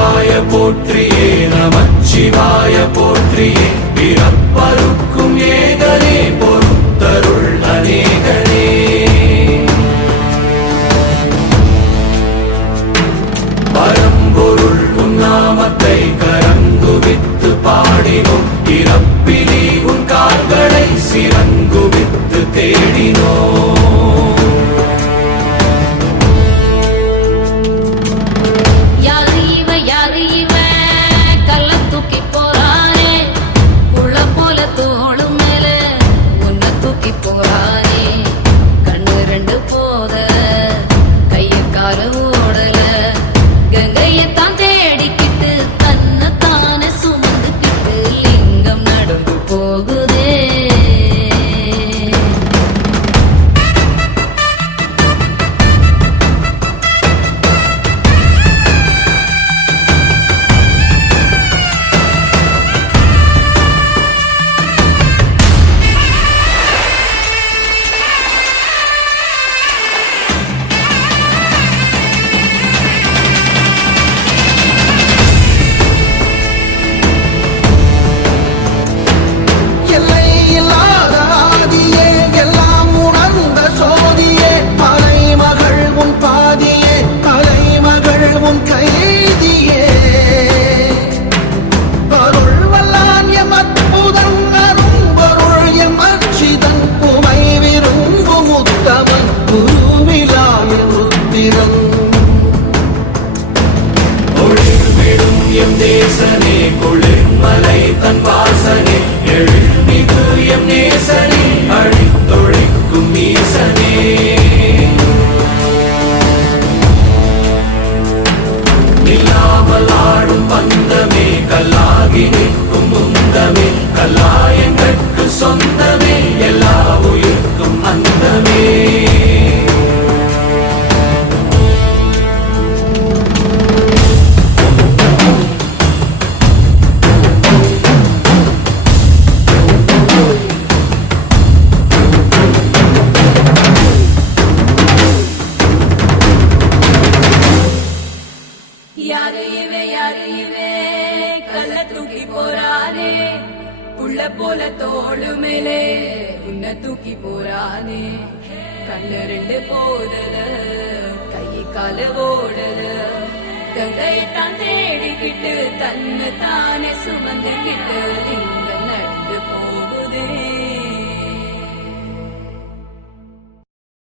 சிவாய போற்றியே நமச்சிவாய போற்றியே பிறப்பருக்கும் ஏகனே பொறுத்தருள் அநேகனே பரம்பொருள் உன் நாமத்தை கரங்குவித்து பாடினோம் இறப்பிலி உன் கால்களை சிறங்குவித்து தேடினோம் நேசனே குளிர்மலை தன் வாசனே எழுமிகு எம் நேசனே அழித்தொழிக்கும் ஈசனே நில்லாமல் ஆடும் பந்தமே கல்லாகி நிற்கும் முந்தமே கல்லாயங்கட்கு சொந்தமே எல்லா உயிர்க்கும் அந்தமே தூக்கி போறானே புள்ள போல தோளு மேலே உன்னை தூக்கி போறானே கண்ணு ரெண்டு போதல கையை கால ஓடல கங்கையத்தான் தேடிக்கிட்டு தன்னை தானே சுமந்துக்கிட்டு